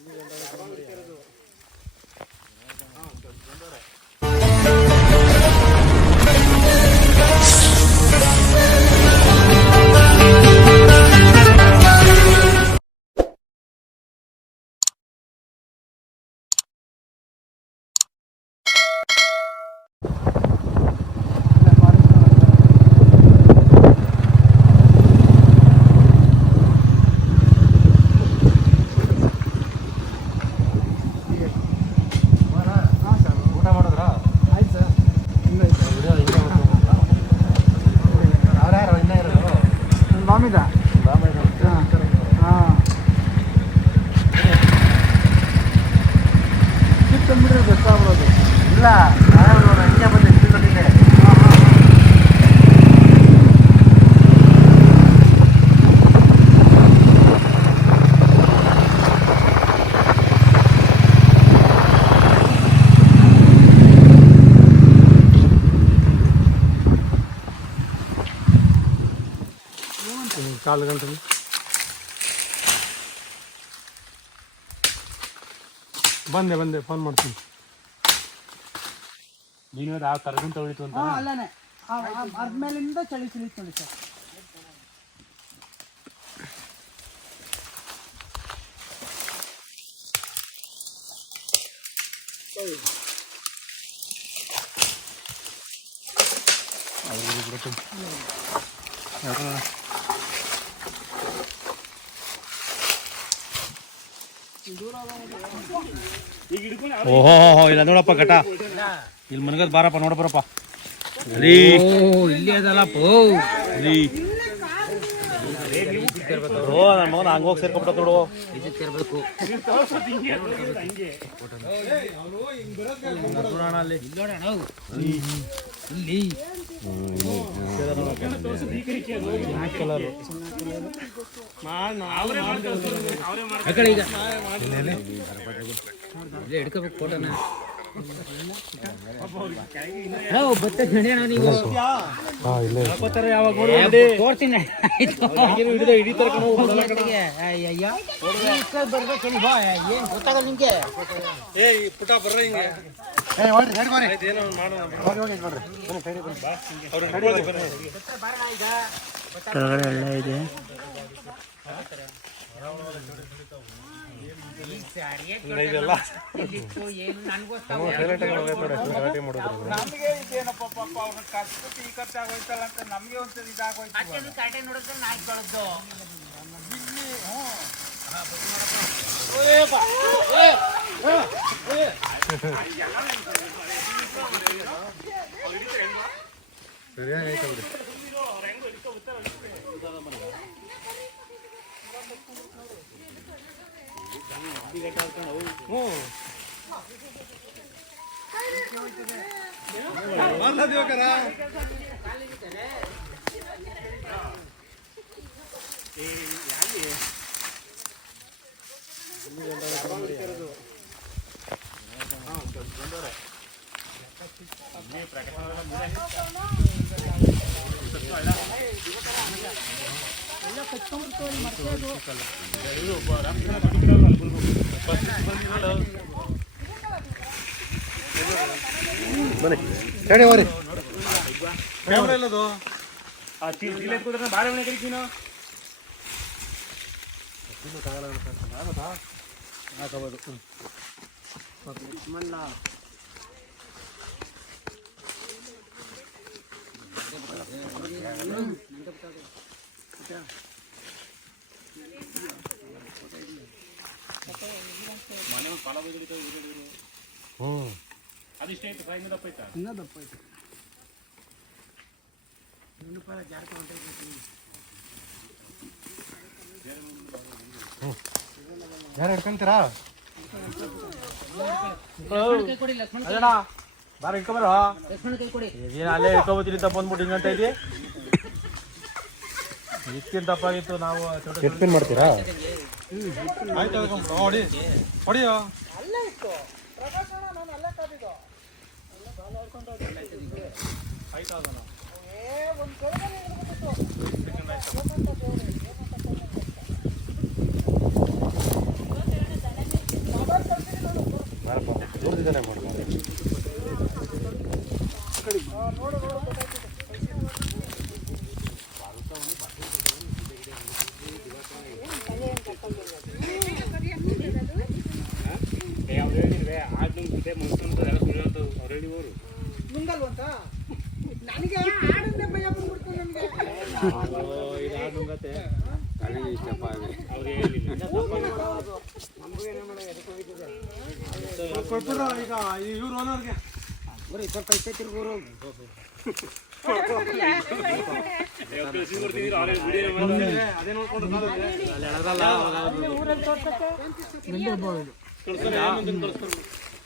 ഇനി ಕಾಲು ಗಂಟೆ. ಬಂದೆ ಬಂದೆ ಫೋನ್ ಮಾಡ್ತೀನಿ. ನೀನು ಯಾವ ಕರ್ಕೊಂಡು ತೊಳಿತು ಅಂತ? ಅಲ್ಲನೇ. ಅಲ್ಲೇ ಅರ್ಧ ಮೇಲಿಂದ ಚಳಿ ಚಳಿ ನೋಡಿ ಸರ್. ಓಹೋ ಇಲ್ಲ ನೋಡಪ್ಪ ಕಟ ಇಲ್ಲಿ ಮನಗದ್ ಬಾರಪ್ಪ, ನೋಡ ಬರಪ್ಪ. ಅಲ್ಲಿ. ಇಲ್ಲಿ ಅದಲ್ಲ ಪೋ ಅಲ್ಲಿ ಹಂಗ ನೋಡು. ಇಲ್ಲಿ. ಹಿಡ್ಕೋಬೇಕು ಫೋಟೋನ ತರ್ಕೊಂಡು ಏನ್ ಗೊತ್ತಾಗಲ್ಲ ನಿಮ್ಗೆ ಪುಟ ಬರ್ರ ಕೆಳಗಡೆ ಎಲ್ಲ ಇದೆ. ನಮಗೆ ಇದೇನಪ್ಪ ಪಾಪ ಅವ್ರ ಕಷ್ಟಕ್ಕೆ ಈ ಖರ್ಚು ಆಗೋಯ್ತಲ್ಲ ಅಂತ ನಮಗೆ ಒಂದು ಇದಾಗೋಯ್ತು ಸರಿಯಾಗಿ ಐತೆ ಬಿಡಿ ಬನ್ನಿ. ಹೇಳಿ ಹೋರಿ ಕ್ಯಾಮ್ರಾ ಇಲ್ಲದು. ಆ ಚೀಲ ಚೀಲ ಎತ್ಕೊದ್ರೆ ಬಾಳೆ ಮನೆ ಕರಿತೀನ. ಹಾಕಬೋದು ಹ್ಞೂ ಅದಿಷ್ಟೇ ಐತೆ ಫ್ರೈ ದಪ್ಪ ಐತಾ ಇನ್ನೂ ದಪ್ಪ ಐತೆ ಯಾರು ಹಿಡ್ಕೊಂತೀರಾ ಕೊಡಿ ಲಕ್ಷ್ಮಣ ಬಾರ ಇಟ್ಕೊಂಬರ ಲಕ್ಷ್ಮಣ ಕೈ ಕೊಡಿ? ಏನ್ ಅಲ್ಲೇ ಇಟ್ಕೊಬತ್ತೀನಿ ಅಂತ ಬಂದ್ಬಿಟ್ಟು ಹಿಂಗಂತ ಇದ್ದಿ? ತಪ್ಪಾಗಿತ್ತು ನಾವು ಟಿಫಿನ್ ಮಾಡ್ತೀರಾ? ಆಯ್ತು ಹೊಡಿ. ಹೊಡಿಯೋ. ಅಲ್ಲೇ ಇತ್ತು. ನುಂಗಲ್ವಂತ ನನಗೆ ಭಯ ಬಂದ್ಬಿಡ್ತು ನನಗೆ ಕೊಟ್ಬಿಡ್ರ ಈಗ ಇವ್ರು ಓನರ್ಗೆ ಅದೇ ನೋಡ್ಕೊಂಡು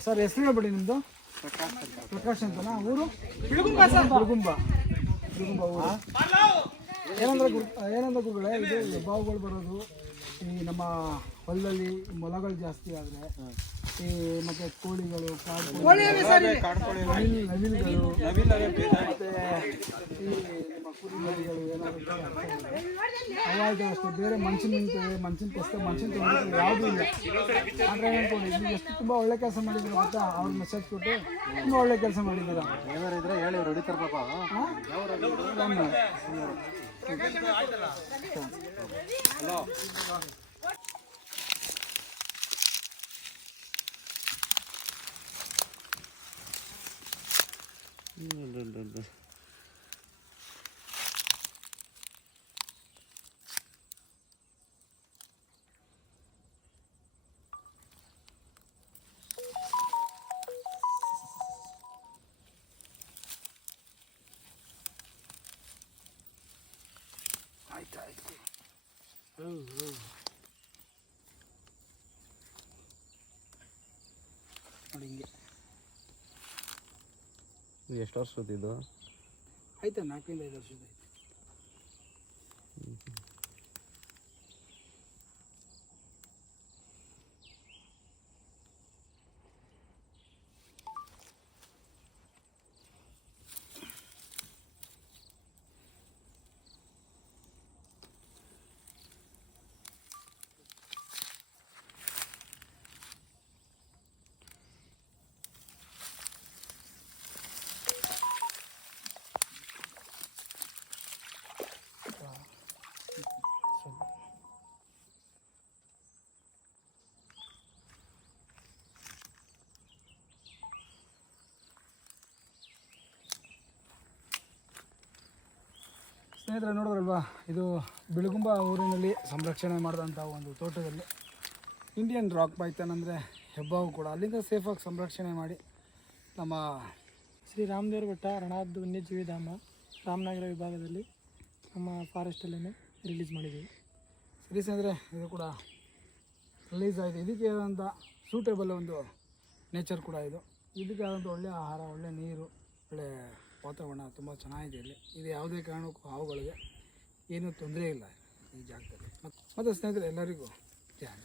ಸರ್ ಹೆಸರು ಹೇಳ್ಬಿಡಿ ನಿಮ್ದು. ಪ್ರಕಾಶ್ ಅಂತನಾ? ಊರು? ಬಿಳುಗುಂಬ ಸರ್. ಬಿಳುಗುಂಬ ಬಿಳುಗುಂಬ ಊರು. ಏನಂದ್ರೆ ಗುರು- ಏನಂದ್ರೆ ಗುರುಗಳೇ ಇದು ಬಾವುಗಳು ಬರೋದು. ಈ ನಮ್ಮ ಹೊಲದಲ್ಲಿ ಮೊಲಗಳು ಜಾಸ್ತಿ ಆದರೆ ಈ ಮತ್ತೆ ಕೋಳಿಗಳು ಕಾಡು ನವಿಲ್ ನವಿಲ್ಗಳು ಮತ್ತೆ ಈ ನಮ್ಮ ಕುರಿಮರಿಗಳು ಏನಾದ್ರು ಅವಾಗ ಅಷ್ಟೇ ಬೇರೆ ಮನ್ಸಿನ ನಿಂತವೆ ಮನ್ಸಿನ ಕಷ್ಟ ಮನ್ಸಿನ ತೊಗೊಂಡು ಯಾವುದೂ ಇಲ್ಲ. ಆದರೆ ಅನ್ಕೊಂಡು ಇದು ಎಷ್ಟು ತುಂಬ ಒಳ್ಳೆ ಕೆಲಸ ಮಾಡಿದ್ರು ಗೊತ್ತಾ ಅವ್ರ ಮೆಸೇಜ್ ಕೊಟ್ಟು ತುಂಬ ಒಳ್ಳೆ ಕೆಲಸ ಮಾಡಿದ್ದೀರಾ ಏನಾರು ಇದ್ರೆ ಹೇಳಿ ರೆಡಿ ತರ್ಬೇಕು ಪಾಪ Dur dur dur dur. Haydi haydi. Hız hız. ಎಷ್ಟು ವರ್ಷದ ಇದು? ಆಯ್ತಾ ನಾಲ್ಕರಿಂದ ಐದು ವರ್ಷದ ಐತೆ ಸ್ನೇಹಿತರೆ, ನೋಡಿದ್ರಲ್ವಾ? ಇದು ಬಿಳುಗುಂಬ ಊರಿನಲ್ಲಿ ಸಂರಕ್ಷಣೆ ಮಾಡಿದಂಥ ಒಂದು ತೋಟದಲ್ಲಿ ಇಂಡಿಯನ್ ರಾಕ್ ಪೈಥಾನ್ ಅಂದರೆ ಹೆಬ್ಬಾವು ಕೂಡ. ಅಲ್ಲಿಂದ ಸೇಫಾಗಿ ಸಂರಕ್ಷಣೆ ಮಾಡಿ ನಮ್ಮ ಶ್ರೀ ರಾಮದೇವ್ರ ಬೆಟ್ಟ ರಣಾದ್ ವನ್ಯಜೀವಿ ಧಾಮ ರಾಮನಗರ ವಿಭಾಗದಲ್ಲಿ ನಮ್ಮ ಫಾರೆಸ್ಟಲ್ಲೇ ರಿಲೀಸ್ ಮಾಡಿದ್ದೀವಿ. ಸರಿ ಸ್ನೇಹಿತರೆ, ಇದು ಕೂಡ ರಿಲೀಸ್ ಆಗಿದೆ. ಇದಕ್ಕೆ ಆದಂಥ ಸೂಟೇಬಲ್ ಒಂದು ನೇಚರ್ ಕೂಡ ಇದು. ಇದಕ್ಕೆ ಆದಂಥ ಒಳ್ಳೆಯ ಆಹಾರ ಒಳ್ಳೆಯ ನೀರು ಒಳ್ಳೆಯ ವಾತಾವರಣ ತುಂಬ ಚೆನ್ನಾಗಿದೆ ಇಲ್ಲಿ. ಇದು ಯಾವುದೇ ಕಾರಣಕ್ಕೂ ಹಾವುಗಳಿಗೆ ಏನೂ ತೊಂದರೆ ಇಲ್ಲ ಈ ಜಾಗದಲ್ಲಿ. ಮತ್ತು ಮತ್ತು ಸ್ನೇಹಿತರೆ, ಎಲ್ಲರಿಗೂ ಧ್ಯಾನ